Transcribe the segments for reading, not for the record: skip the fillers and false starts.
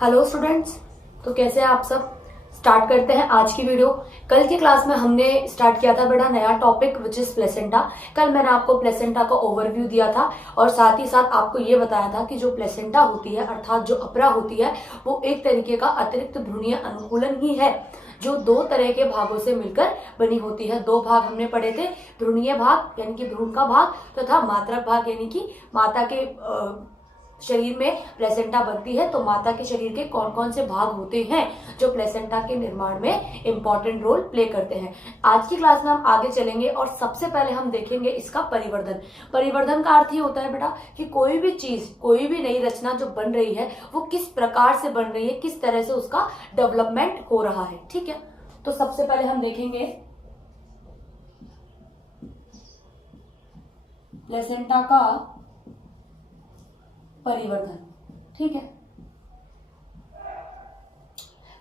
Hello students. तो कैसे हैं आप सब। स्टार्ट करते हैं आज की वीडियो। कल की क्लास में हमने स्टार्ट किया था बड़ा नया टॉपिक विच इज प्लेसेंटा। कल मैंने आपको प्लेसेंटा का ओवरव्यू दिया था और साथ ही साथ आपको ये बताया था कि जो प्लेसेंटा होती है अर्थात जो अपरा होती है वो एक तरीके का अतिरिक्त भ्रूणीय अनुकूलन ही है जो दो तरह के भागों से मिलकर बनी होती है। दो भाग हमने पढ़े थे, भ्रूणीय भाग यानी कि भ्रूण का भाग तथा मात्रक भाग यानी कि माता के शरीर में प्लेसेंटा बनती है। तो माता के शरीर के कौन कौन से भाग होते हैं जो प्लेसेंटा के निर्माण में इंपॉर्टेंट रोल प्ले करते हैं। आज की क्लास में हम आगे चलेंगे और सबसे पहले हम देखेंगे इसका परिवर्धन। परिवर्धन का अर्थ ही होता है बेटा कि कोई भी चीज, कोई भी नई रचना जो बन रही है वो किस प्रकार से बन रही है, किस तरह से उसका डेवलपमेंट हो रहा है। ठीक है, तो सबसे पहले हम देखेंगे प्लेसेंटा का परिवर्धन। ठीक है,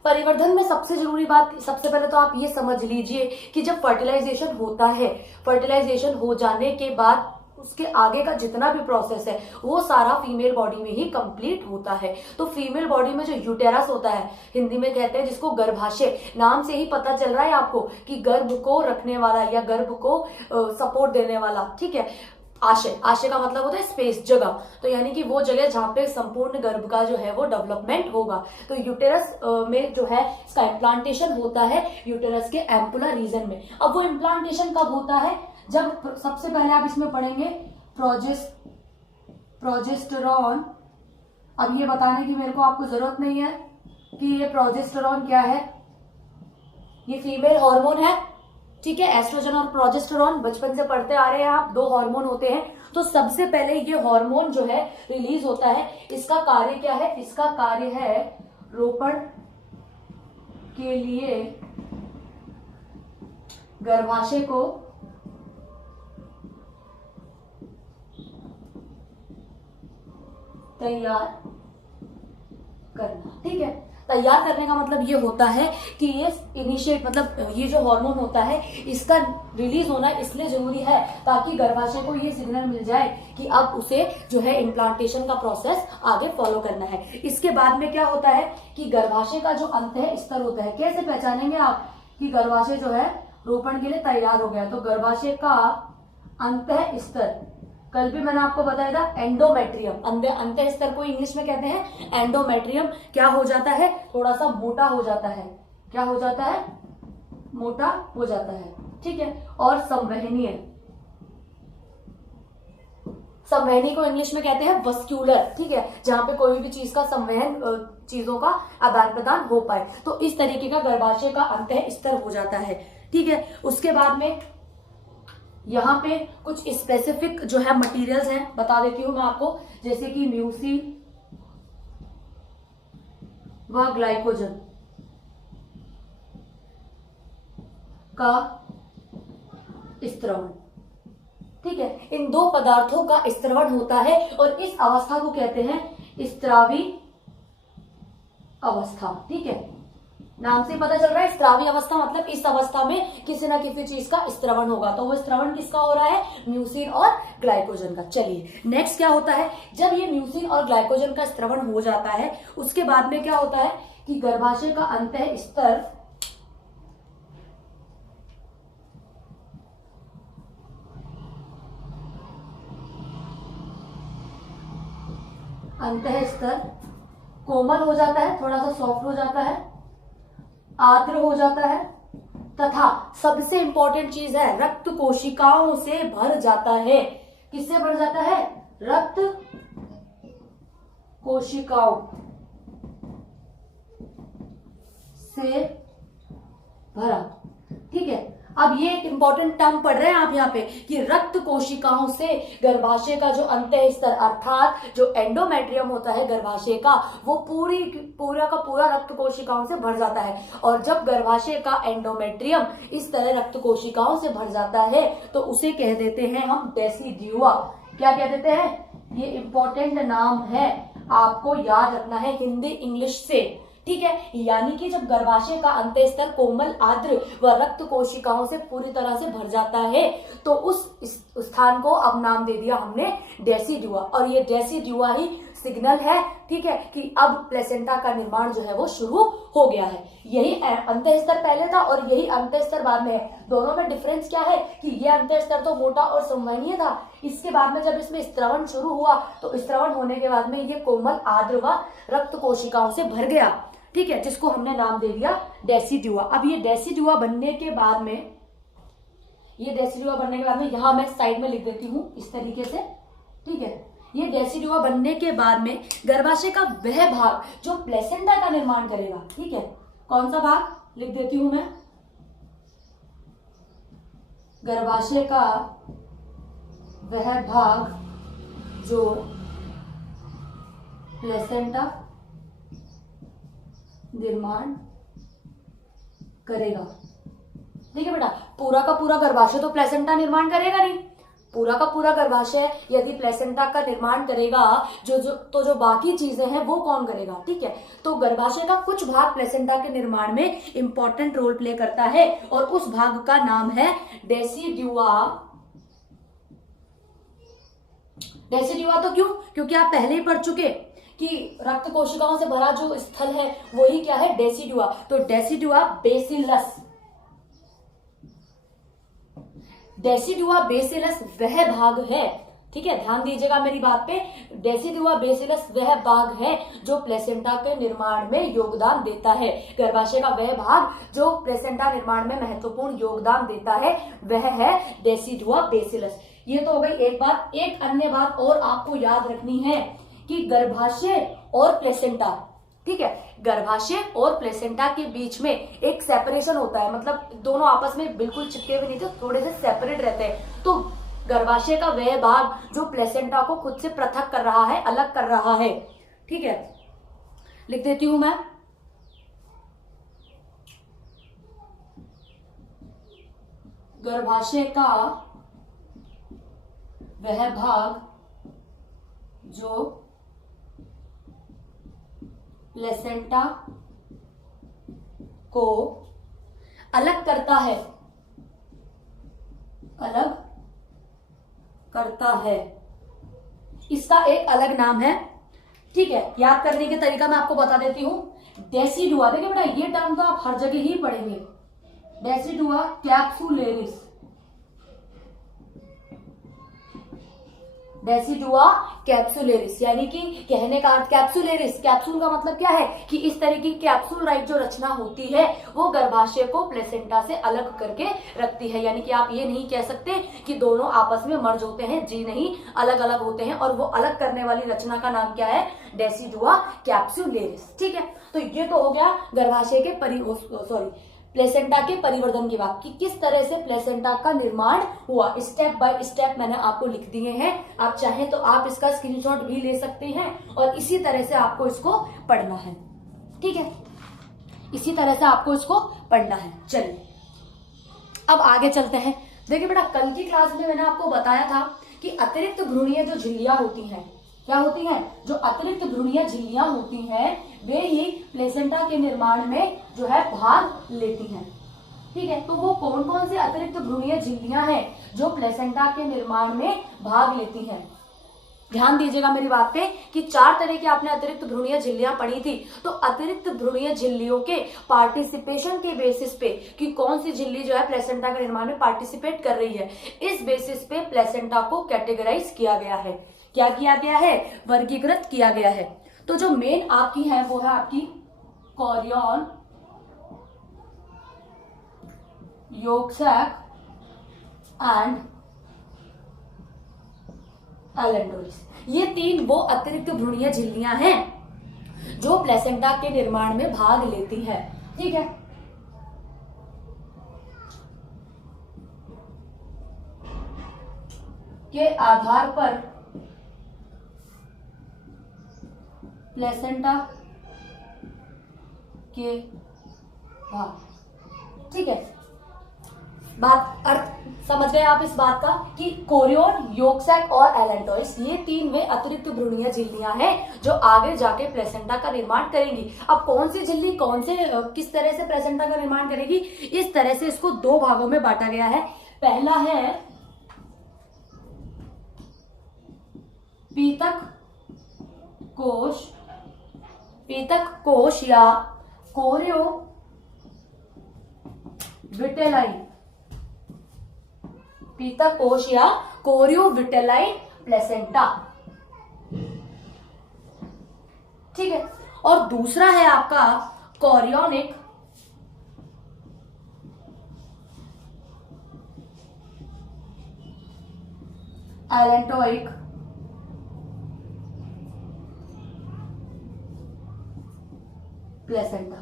परिवर्धन में सबसे जरूरी बात, सबसे पहले तो आप ये समझ लीजिए कि जब फर्टिलाइजेशन होता है, फर्टिलाइजेशन हो जाने के बाद उसके आगे का जितना भी प्रोसेस है वो सारा फीमेल बॉडी में ही कंप्लीट होता है। तो फीमेल बॉडी में जो यूटेरस होता है, हिंदी में कहते हैं जिसको गर्भाशय, नाम से ही पता चल रहा है आपको कि गर्भ को रखने वाला या गर्भ को सपोर्ट देने वाला। ठीक है, आशय, आशय का मतलब होता है स्पेस, जगह। तो यानी कि वो जगह जहां पे संपूर्ण गर्भ का जो है वो डेवलपमेंट होगा। तो यूटेरस में जो है इसका इम्प्लांटेशन होता है यूटेरस के एम्पुलर रीजन में। अब वो इम्प्लांटेशन कब होता है, जब सबसे पहले आप इसमें पढ़ेंगे प्रोजेस्टेरॉन। अब ये बताने की मेरे को आपको जरूरत नहीं है कि ये प्रोजेस्टेरॉन क्या है, ये फीमेल हार्मोन है। ठीक है, एस्ट्रोजन और प्रोजेस्टेरॉन बचपन से पढ़ते आ रहे हैं आप, दो हार्मोन होते हैं। तो सबसे पहले ये हार्मोन जो है रिलीज होता है। इसका कार्य क्या है, इसका कार्य है रोपण के लिए गर्भाशय को तैयार करना। ठीक है, तैयार करने का मतलब ये होता है कि ये इनिशिएट, मतलब ये जो हार्मोन होता है इसका रिलीज होना इसलिए जरूरी है ताकि गर्भाशय को ये सिग्नल मिल जाए कि अब उसे जो है इम्प्लांटेशन का प्रोसेस आगे फॉलो करना है। इसके बाद में क्या होता है कि गर्भाशय का जो अंत है स्तर होता है। कैसे पहचानेंगे आप कि गर्भाशय जो है रोपण के लिए तैयार हो गया, तो गर्भाशय का अंत स्तर, कल भी मैंने आपको बताया था एंडोमेट्रियम, अंत स्तर को इंग्लिश में कहते हैं एंडोमेट्रियम, क्या हो जाता है, थोड़ा सा मोटा हो जाता है। क्या हो जाता है, मोटा हो जाता है। ठीक है, और संवहनीय, संवहनी को इंग्लिश में कहते हैं वस्क्यूलर। ठीक है, जहां पे कोई भी चीज का संवहन, चीजों का आदान प्रदान हो पाए। तो इस तरीके का गर्भाशय का अंत स्तर हो जाता है। ठीक है, उसके बाद में यहाँ पे कुछ स्पेसिफिक जो है मटेरियल्स हैं, बता देती हूं मैं आपको, जैसे कि म्यूसिन व ग्लाइकोजन का स्त्रवण। ठीक है, इन दो पदार्थों का स्त्रवण होता है और इस अवस्था को कहते हैं स्त्रावी अवस्था। ठीक है, नाम से पता चल रहा है स्त्रावी अवस्था, मतलब इस अवस्था में किसी ना किसी चीज का स्त्रवण होगा। तो वो स्त्रवण किसका हो रहा है, म्यूसिन और ग्लाइकोजन का। चलिए नेक्स्ट क्या होता है, जब ये म्यूसिन और ग्लाइकोजन का स्त्रवण हो जाता है उसके बाद में क्या होता है कि गर्भाशय का अंत स्तर कोमल हो जाता है, थोड़ा सा सॉफ्ट हो जाता है, आर्द्र हो जाता है तथा सबसे इंपॉर्टेंट चीज है रक्त कोशिकाओं से भर जाता है। किससे भर जाता है, रक्त कोशिकाओं से भरा। ठीक है, अब ये एक इंपॉर्टेंट टर्म पढ़ रहे हैं आप यहाँ पे कि रक्त कोशिकाओं से गर्भाशय का जो अंत स्तर अर्थात जो एंडोमेट्रियम होता है गर्भाशय का, वो पूरा का पूरा रक्त कोशिकाओं से भर जाता है। और जब गर्भाशय का एंडोमेट्रियम इस तरह रक्त कोशिकाओं से भर जाता है तो उसे कह देते हैं हम डेसिड्यूआ। क्या कह देते हैं, ये इंपॉर्टेंट नाम है, आपको याद रखना है हिंदी इंग्लिश से। ठीक है, यानी कि जब गर्भाशय का अंत स्तर कोमल, आर्द्र व रक्त कोशिकाओं से पूरी तरह से भर जाता है तो उस स्थान को अब नाम दे दिया हमने डेसिड्यूआ। और ये डेसिड्यूआ ही सिग्नल है, ठीक है, कि अब प्लेसेंटा का निर्माण जो है वो शुरू हो गया है। यही अंत्य स्तर पहले था और यही अंत्य स्तर बाद में है। दोनों में डिफरेंस क्या है कि ये अंत्य स्तर तो मोटा और संवहनीय था, इसके बाद में जब इसमें स्त्रवण शुरू हुआ तो स्त्रवण होने के बाद में ये कोमल आर्द्र व रक्त कोशिकाओं से भर गया, ठीक है, जिसको हमने नाम दे दिया डेसिडुआ। अब ये डेसिडुआ बनने के बाद में, ये डेसिडुआ बनने के बाद में यहां मैं साइड में लिख देती हूं इस तरीके से, ठीक है। ये डेसिडुआ बनने के बाद में गर्भाशय का वह भाग जो प्लेसेंटा का निर्माण करेगा, ठीक है, कौन सा भाग लिख देती हूं मैं, गर्भाशय का वह भाग जो प्लेसेंटा निर्माण करेगा। ठीक है बेटा, पूरा का पूरा गर्भाशय तो प्लेसेंटा निर्माण करेगा नहीं, पूरा का पूरा गर्भाशय यदि प्लेसेंटा का निर्माण करेगा जो बाकी चीजें हैं वो कौन करेगा, ठीक है। तो गर्भाशय का कुछ भाग प्लेसेंटा के निर्माण में इंपॉर्टेंट रोल प्ले करता है और उस भाग का नाम है डेसिडुआ। डेसिडुआ तो क्यों, क्योंकि आप पहले ही पढ़ चुके कि रक्त कोशिकाओं से भरा जो स्थल है वही क्या है, डेसिडुआ। तो डेसिडुआ बेसिलस, डेसिडुआ बेसिलस वह भाग है, ठीक है, ध्यान दीजिएगा मेरी बात पे। डेसिडुआ बेसिलस वह भाग है जो प्लेसेंटा के निर्माण में योगदान देता है। गर्भाशय का वह भाग जो प्लेसेंटा निर्माण में महत्वपूर्ण योगदान देता है वह है डेसिडुआ बेसिलस। ये तो हो गई एक बात। एक अन्य बात और आपको याद रखनी है कि गर्भाशय और प्लेसेंटा, ठीक है, गर्भाशय और प्लेसेंटा के बीच में एक सेपरेशन होता है, मतलब दोनों आपस में बिल्कुल चिपके हुए नहीं थे, थोड़े से सेपरेट रहते हैं। तो गर्भाशय का वह भाग जो प्लेसेंटा को खुद से पृथक कर रहा है, अलग कर रहा है, ठीक है, लिख देती हूं मैं, गर्भाशय का वह भाग जो प्लेसेंटा को अलग करता है, अलग करता है, इसका एक अलग नाम है, ठीक है। याद करने के तरीका मैं आपको बता देती हूं। डेसिडुआ, देखिए बेटा ये टर्म तो आप हर जगह ही पढ़ेंगे, डेसिडुआ कैप्सुलेरिस, डेसिडुआ कैप्सुलेरिस, यानी कि कहने का अर्थ कैप्सुलेरिस, कैप्सूल का मतलब क्या है कि इस तरह की कैप्सूल राइट जो रचना होती है वो गर्भाशय को प्लेसेंटा से अलग करके रखती है। यानी कि आप ये नहीं कह सकते कि दोनों आपस में मर्ज होते हैं, जी नहीं, अलग अलग होते हैं। और वो अलग करने वाली रचना का नाम क्या है, डेसिडुआ कैप्सुलेरिस, ठीक है। तो ये तो हो गया गर्भाशय के प्लेसेंटा के परिवर्धन की बात कि किस तरह से प्लेसेंटा का निर्माण हुआ। स्टेप बाय स्टेप मैंने आपको लिख दिए हैं, आप चाहें तो आप इसका स्क्रीनशॉट भी ले सकते हैं और इसी तरह से आपको इसको पढ़ना है, ठीक है, इसी तरह से आपको इसको पढ़ना है। चलिए अब आगे चलते हैं। देखिए बेटा, कल की क्लास में मैंने आपको बताया था कि अतिरिक्त भ्रूणीय जो झिल्लियां होती हैं, क्या होती हैं, जो अतिरिक्त भ्रूणीय झिल्लियां होती हैं वे ही प्लेसेंटा के निर्माण में जो है भाग लेती हैं, ठीक है। तो वो कौन कौन से अतिरिक्त भ्रूणीय झिल्लियां हैं जो प्लेसेंटा के निर्माण में भाग लेती हैं। ध्यान दीजिएगा मेरी बात पे कि 4 तरह की आपने अतिरिक्त भ्रूणीय झिल्लियां पढ़ी थी। तो अतिरिक्त भ्रूणीय झिल्लियों के पार्टिसिपेशन के बेसिस पे कि कौन सी झिल्ली जो है प्लेसेंटा के निर्माण में पार्टिसिपेट कर रही है, इस बेसिस पे प्लेसेंटा को कैटेगराइज किया गया है। क्या किया गया है, वर्गीकृत किया गया है। तो जो मेन आपकी है वो है आपकी कोरियन, योगसैक एंड एलेंडोरिस। ये 3 वो अतिरिक्त भ्रूणीय झिल्लियां हैं जो प्लेसेंटा के निर्माण में भाग लेती है, ठीक है। के आधार पर प्लेसेंटा के भाग, ठीक है। बात अर्थ समझ गए आप इस बात का कि कोरियन, योगसैक और एलेंटोइस ये 3 वे अतिरिक्त भ्रूणीय झिल्लियां हैं जो आगे जाके प्लेसेंटा का निर्माण करेंगी। अब कौन सी झिल्ली कौन से किस तरह से प्लेसेंटा का निर्माण करेगी, इस तरह से इसको 2 भागों में बांटा गया है। पहला है पीतक कोश, पीतक कोश या कोरियो विटेलाई, पीतक कोश या कोरियो विटेलाई प्लेसेंटा। ठीक है, और दूसरा है आपका कोरियोनिक एलेंटोइक प्लेसेंटा।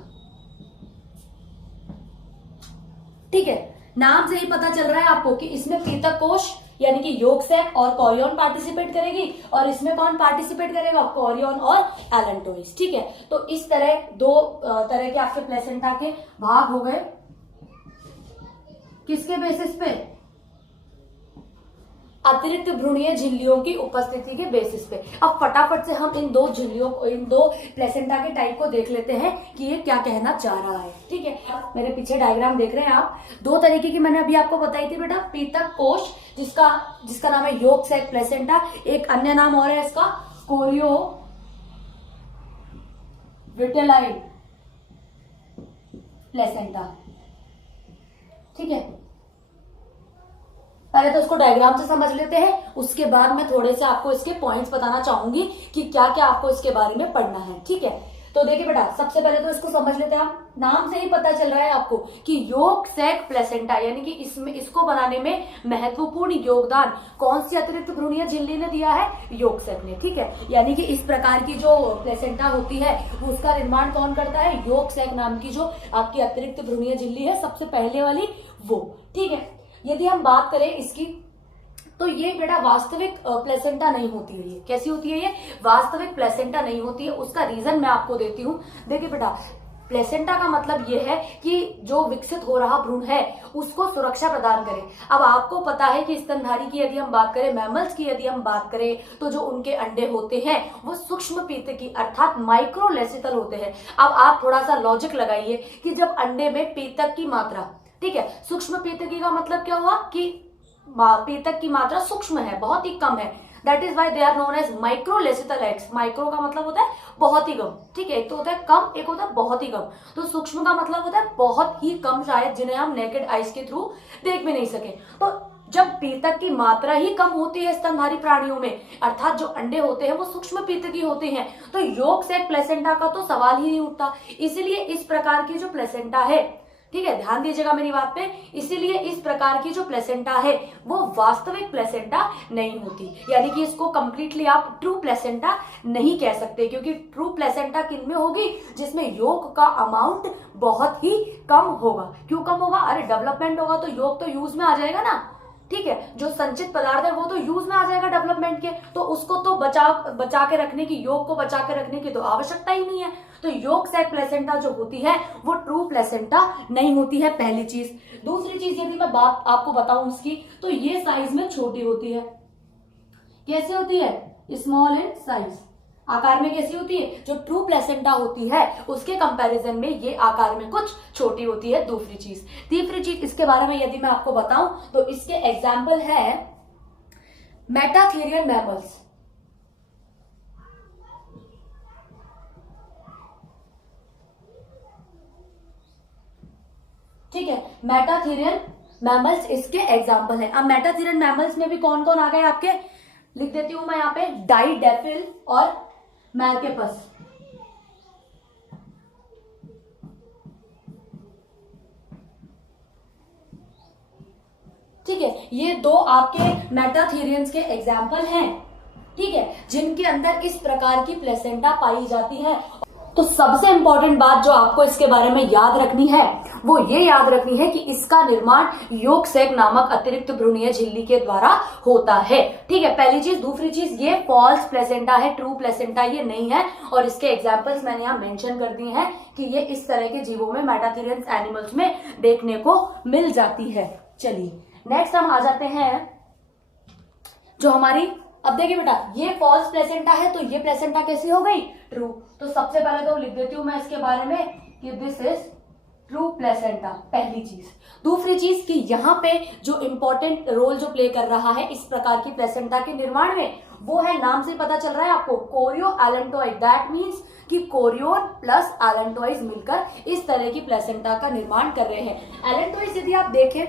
ठीक है, नाम से ही पता चल रहा है आपको कि इसमें पीतक कोश यानी कि योक सैक और कोरियन पार्टिसिपेट करेगी, और इसमें कौन पार्टिसिपेट करेगा, कोरियन और एलेंटोइस। ठीक है, तो इस तरह दो तरह के आपके प्लेसेंटा के भाग हो गए। किसके बेसिस पे, अतिरिक्त भ्रूणीय झिल्लियों की उपस्थिति के बेसिस पे। अब फटाफट से हम इन दो झिल्लियों को, इन दो प्लेसेंटा के टाइप को देख लेते हैं कि ये क्या कहना चाह रहा है। ठीक है, मेरे पीछे डायग्राम देख रहे हैं आप, दो तरीके की मैंने अभी आपको बताई थी बेटा, पीतक कोश जिसका नाम है योक सैक प्लेसेंटा, एक अन्य नाम और है इसका कोरियो विटेलाई प्लेसेंटा। ठीक है, पहले तो उसको डायग्राम से समझ लेते हैं, उसके बाद मैं थोड़े से आपको इसके पॉइंट्स बताना चाहूंगी कि क्या क्या आपको इसके बारे में पढ़ना है। ठीक है, तो देखिए बेटा, सबसे पहले तो इसको समझ लेते हैं आप। नाम से ही पता चल रहा है आपको कि योक सैक प्लेसेंटा यानी कि इसको बनाने में महत्वपूर्ण योगदान कौन सी अतिरिक्त भ्रूणीय झिल्ली ने दिया है, योक सैक ने। ठीक है, यानी कि इस प्रकार की जो प्लेसेंटा होती है उसका निर्माण कौन करता है, योक सैक नाम की जो आपकी अतिरिक्त भ्रूणीय झिल्ली है, सबसे पहले वाली वो। ठीक है, यदि हम बात करें इसकी, तो ये बेटा वास्तविक प्लेसेंटा नहीं होती है। ये कैसी होती है, ये वास्तविक प्लेसेंटा नहीं होती है। उसका रीजन मैं आपको देती हूँ। देखिए बेटा, प्लेसेंटा का मतलब ये है कि जो विकसित हो रहा भ्रूण है उसको सुरक्षा प्रदान करे। अब आपको पता है कि स्तनधारी की यदि हम बात करें, मैमल्स की यदि हम बात करें, तो जो उनके अंडे होते हैं वो सूक्ष्म पीतकी अर्थात माइक्रोलेसिथल होते हैं। अब आप थोड़ा सा लॉजिक लगाइए कि जब अंडे में पीतक की मात्रा, ठीक है, सूक्ष्म पीतकी का मतलब क्या हुआ कि पीतक की मात्रा सूक्ष्म है, बहुत ही कम है, that is why they are known as microlecithal eggs. Micro का मतलब होता है बहुत ही कम। ठीक है, एक तो होता है कम, एक होता है बहुत ही कम। तो सूक्ष्म का मतलब होता है बहुत ही कम, शायद जिन्हें हम नेकेड आइज के थ्रू देख भी नहीं सके। तो जब पीतक की मात्रा ही कम होती है स्तनधारी प्राणियों में, अर्थात जो अंडे होते हैं वो सूक्ष्म पीतकी होते हैं, तो योक सैक प्लेसेंटा का तो सवाल ही नहीं उठता। इसीलिए इस प्रकार की जो प्लेसेंटा है, ठीक है, ध्यान दीजिएगा मेरी बात पे, इसीलिए इस प्रकार की जो प्लेसेंटा है वो वास्तविक प्लेसेंटा नहीं होती, यानी कि इसको कंप्लीटली आप ट्रू प्लेसेंटा नहीं कह सकते, क्योंकि ट्रू प्लेसेंटा किन में होगी, जिसमें योक का अमाउंट बहुत ही कम होगा। क्यों कम होगा, अरे डेवलपमेंट होगा तो योक तो यूज में आ जाएगा ना। ठीक है, जो संचित पदार्थ है वो तो यूज में आ जाएगा डेवलपमेंट के, तो उसको तो बचा के रखने की, योग को बचा के रखने की तो आवश्यकता ही नहीं है। तो योक सैक प्लेसेंटा जो होती है वो ट्रू प्लेसेंटा नहीं होती है, पहली चीज। दूसरी चीज यदि मैं बात आपको बताऊं इसकी, तो ये साइज में छोटी होती है। कैसे होती है, स्मॉल इन साइज, आकार में कैसी होती है, जो ट्रू प्लेसेंटा होती है उसके कंपैरिजन में ये आकार में कुछ छोटी होती है। दूसरी चीज, तीसरी चीज इसके बारे में यदि मैं आपको बताऊं तो इसके एग्जाम्पल है मेटाथेरियन मैमल्स। ठीक है, मेटाथेरियन मैमल्स इसके एग्जाम्पल है। अब मेटाथेरियन मैमल्स में भी कौन कौन आ गए आपके, लिख देती हूं मैं यहाँ पे, डाइडेफिल और मैलकेपस। ठीक है, ये दो आपके मेटाथेरियंस के एग्जाम्पल हैं। ठीक है, जिनके अंदर इस प्रकार की प्लेसेंटा पाई जाती है। तो सबसे इंपॉर्टेंट बात जो आपको इसके बारे में याद रखनी है वो ये याद रखनी है कि इसका निर्माण योक सैक नामक अतिरिक्त भ्रूणीय झिल्ली के द्वारा होता है। ठीक है, पहली चीज। दूसरी चीज, ये फॉल्स प्लेसेंटा है, ट्रू प्लेसेंटा ये नहीं है, और इसके एग्जांपल्स मैंने यहाँ मेंशन कर दिए हैं कि ये इस तरह के जीवों में, मेटाथेरियन एनिमल्स में देखने को मिल जाती है। चलिए नेक्स्ट हम आ जाते हैं जो हमारी, अब देखिए बेटा, ये फॉल्स प्लेसेंटा है तो ये प्लेसेंटा कैसी हो गई, ट्रू। तो सबसे पहले तो लिख देती हूं मैं इसके बारे में कि दिस इज ट्रू प्लेसेंटा, पहली चीज। दूसरी चीज कि यहाँ पे जो इंपॉर्टेंट रोल जो प्ले कर रहा है इस प्रकार की प्लेसेंटा के निर्माण में वो है, नाम से पता चल रहा है आपको, कोरियो एलेंटॉइड। दैट मीन्स कि कोरियोन प्लस एलेंटॉइड मिलकर इस तरह की प्लेसेंटा का निर्माण कर रहे हैं। एलेंटॉइड यदि आप देखें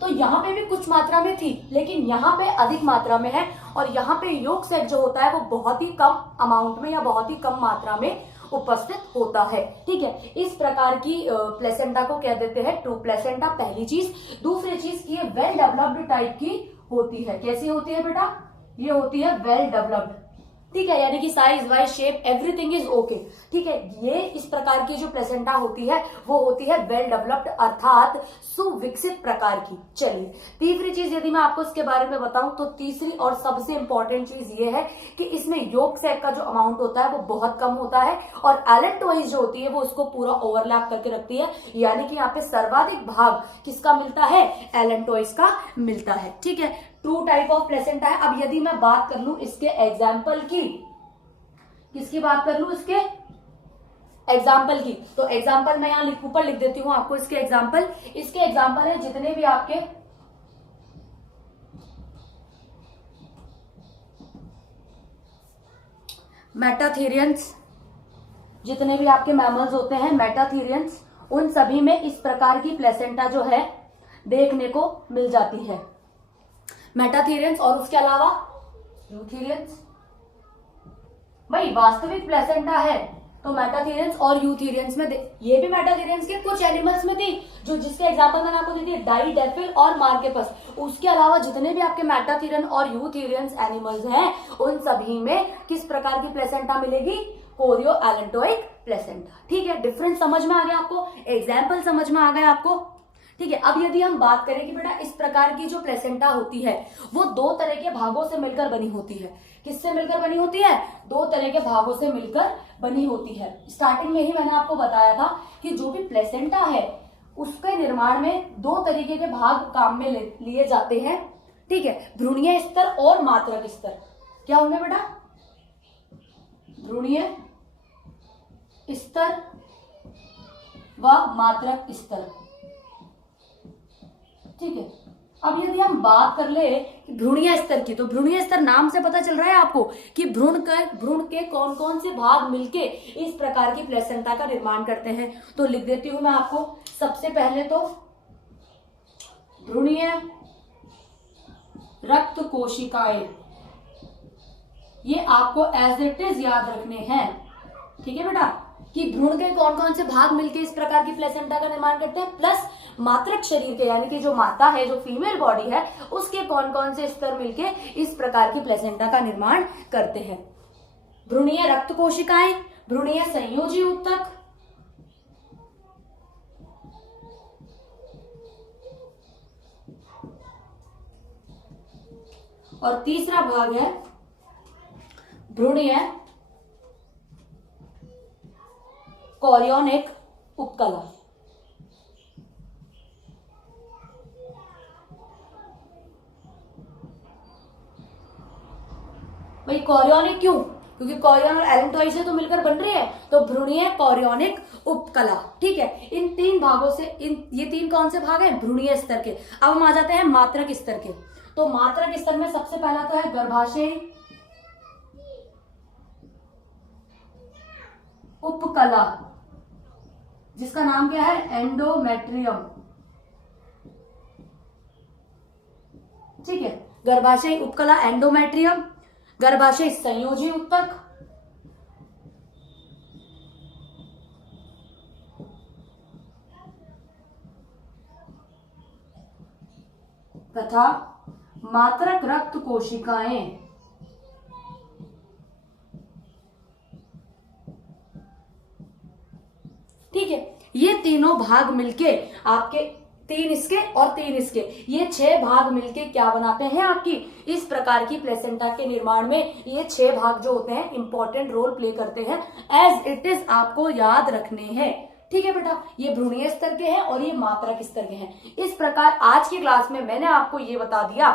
तो यहाँ पे भी कुछ मात्रा में थी, लेकिन यहाँ पे अधिक मात्रा में है, और यहाँ पे योग सेट जो होता है वो बहुत ही कम अमाउंट में या बहुत ही कम मात्रा में उपस्थित होता है। ठीक है, इस प्रकार की प्लेसेंटा को कह देते हैं ट्रू प्लेसेंटा, पहली चीज। दूसरी चीज, ये वेल डेवलप्ड टाइप की होती है। कैसी होती है बेटा? ये होती है वेल डेवलप्ड। ठीक है, यानी कि size wise shape everything is okay. ठीक है, ये इस प्रकार की जो प्लेसेंटा होती है वो होती है वेल डेवलप्ड अर्थात सुविकसित प्रकार की। चलिए, तीसरी चीज यदि मैं आपको इसके बारे में बताऊं तो तीसरी और सबसे इंपॉर्टेंट चीज ये है कि इसमें योग सैक का जो अमाउंट होता है वो बहुत कम होता है, और एलेंटॉइड जो होती है वो उसको पूरा ओवरलैप करके रखती है, यानी कि यहाँ पे सर्वाधिक भाग किसका मिलता है? एलेंटॉइड का मिलता है। ठीक है, ट्रू टाइप ऑफ प्लेसेंटा है। अब यदि मैं बात कर लूं इसके एग्जाम्पल की, किसकी बात कर लूं? इसके एग्जाम्पल की, तो एग्जाम्पल मैं यहां ऊपर लिख देती हूं आपको इसके एग्जाम्पल। इसके एग्जाम्पल है जितने भी आपके मेटाथेरियंस, जितने भी आपके मैमल्स होते हैं मेटाथेरियंस, उन सभी में इस प्रकार की प्लेसेंटा जो है देखने को मिल जाती है। मेटाथेरियंस और उसके अलावा यूथेरियंस। भाई वास्तविक प्लेसेंटा है तो मेटाथेरियंस और यूथेरियंस में ये भी मेटाथेरियंस के कुछ एनिमल्स में थी, जो जिसके एग्जांपल मैंने आपको दी थी, डाइडेफिल और मार्केपस। उसके अलावा जितने भी आपके मेटाथेरियन और यूथेरियंस एनिमल्स हैं उन सभी में किस प्रकार की प्लेसेंटा मिलेगी? Chorio allantoic placenta. ठीक है, डिफरेंस समझ में आ गया आपको, एग्जाम्पल समझ में आ गया आपको। ठीक है, अब यदि हम बात करें कि बेटा इस प्रकार की जो प्लेसेंटा होती है वो दो तरह के भागों से मिलकर बनी होती है। किससे मिलकर बनी होती है? दो तरह के भागों से मिलकर बनी होती है। स्टार्टिंग में ही मैंने आपको बताया था कि जो भी प्लेसेंटा है उसके निर्माण में दो तरीके के भाग काम में लिए जाते हैं। ठीक है, भ्रूणीय स्तर और मात्रक स्तर। क्या होंगे बेटा? भ्रूणीय स्तर व मात्रक स्तर। ठीक है, अब यदि हम बात कर ले भ्रूणीय स्तर की, तो भ्रूणीय स्तर नाम से पता चल रहा है आपको कि भ्रूण के कौन कौन से भाग मिलके इस प्रकार की प्लेसेंटा का निर्माण करते हैं। तो लिख देती हूं मैं आपको। सबसे पहले तो भ्रूणीय रक्त कोशिकाएं, ये आपको एज इट इज याद रखने हैं। ठीक है बेटा, कि भ्रूण के कौन कौन से भाग मिलके इस प्रकार की प्लेसेंटा का निर्माण करते हैं, प्लस मात्रक शरीर के यानी कि जो माता है, जो फीमेल बॉडी है, उसके कौन कौन से स्तर मिलके इस प्रकार की प्लेसेंटा का निर्माण करते हैं। भ्रूणीय रक्त कोशिकाएं, भ्रूणीय संयोजी ऊतक, और तीसरा भाग है भ्रूणीय कोरियोनिक उपकला। भाई कोरियोनिक क्यों? क्योंकि कोरियन और एलेंटॉइड से तो मिलकर बन रही है, तो भ्रूणीय कोरियोनिक उपकला। ठीक है, इन तीन भागों से ये तीन कौन से भाग हैं? भ्रूणीय स्तर के। अब हम आ जाते हैं मात्रक स्तर के। तो मात्रक स्तर में सबसे पहला तो है गर्भाशय उपकला, जिसका नाम क्या है? एंडोमेट्रियम। ठीक है, गर्भाशय उपकला एंडोमेट्रियम, गर्भाशय संयोजी ऊतक, तथा मात्रक रक्त कोशिकाएं। ठीक है, ये तीनों भाग मिलके आपके तीन इसके और तीन इसके, ये 6 भाग मिलके क्या बनाते हैं? आपकी इस प्रकार की प्लेसेंटा के निर्माण में ये 6 भाग जो होते हैं इंपॉर्टेंट रोल प्ले करते हैं। एज इट इज आपको याद रखने हैं। ठीक है बेटा, ये भ्रूणीय स्तर के हैं और ये मात्रक स्तर के हैं। इस प्रकार आज की क्लास में मैंने आपको ये बता दिया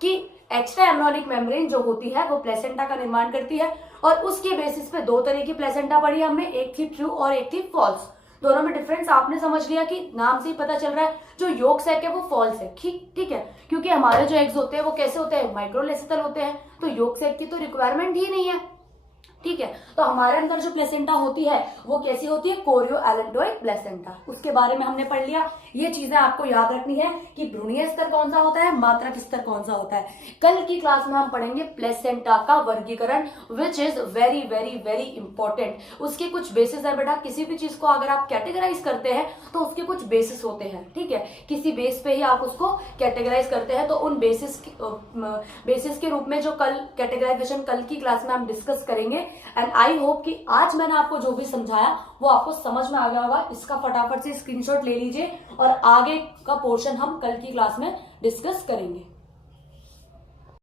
कि एक्स्ट्रा एम्ब्रियोनिक मेम्ब्रेन जो होती है वो प्लेसेंटा का निर्माण करती है, और उसके बेसिस पे दो तरह की प्लेसेंटा पढ़ी हमने, एक थी ट्रू और एक थी फॉल्स। दोनों में डिफरेंस आपने समझ लिया कि नाम से ही पता चल रहा है जो योक सैक है वो फॉल्स है, ठीक है, क्योंकि हमारे जो एग्स होते हैं वो कैसे होते हैं, माइक्रोलेसिथल होते हैं, तो योक सैक की तो रिक्वायरमेंट ही नहीं है, ठीक है। तो हमारे अंदर जो प्लेसेंटा होती है वो कैसी होती है, कोरियो एलेक्टोइड प्लेसेंटा, उसके बारे में हमने पढ़ लिया। ये चीजें आपको याद रखनी है कि भ्रूणीय स्तर कौन सा होता है, मात्रक स्तर कौन सा होता है। कल की क्लास में हम पढ़ेंगे प्लेसेंटा का वर्गीकरण, which is very very very important. उसके कुछ बेसिस है बेटा, किसी भी चीज को अगर आप कैटेगराइज करते हैं तो उसके कुछ बेसिस होते हैं, ठीक है, किसी बेस पे ही आप उसको कैटेगराइज करते हैं। तो उन बेसिस के रूप में जो कल कैटेगराइजेशन कल की क्लास में हम डिस्कस करेंगे। एंड आई होप कि आज मैंने आपको जो भी समझाया वो आपको समझ में आ गया होगा। इसका फटाफट से स्क्रीनशॉट ले लीजिए और आगे का पोर्शन हम कल की क्लास में डिस्कस करेंगे।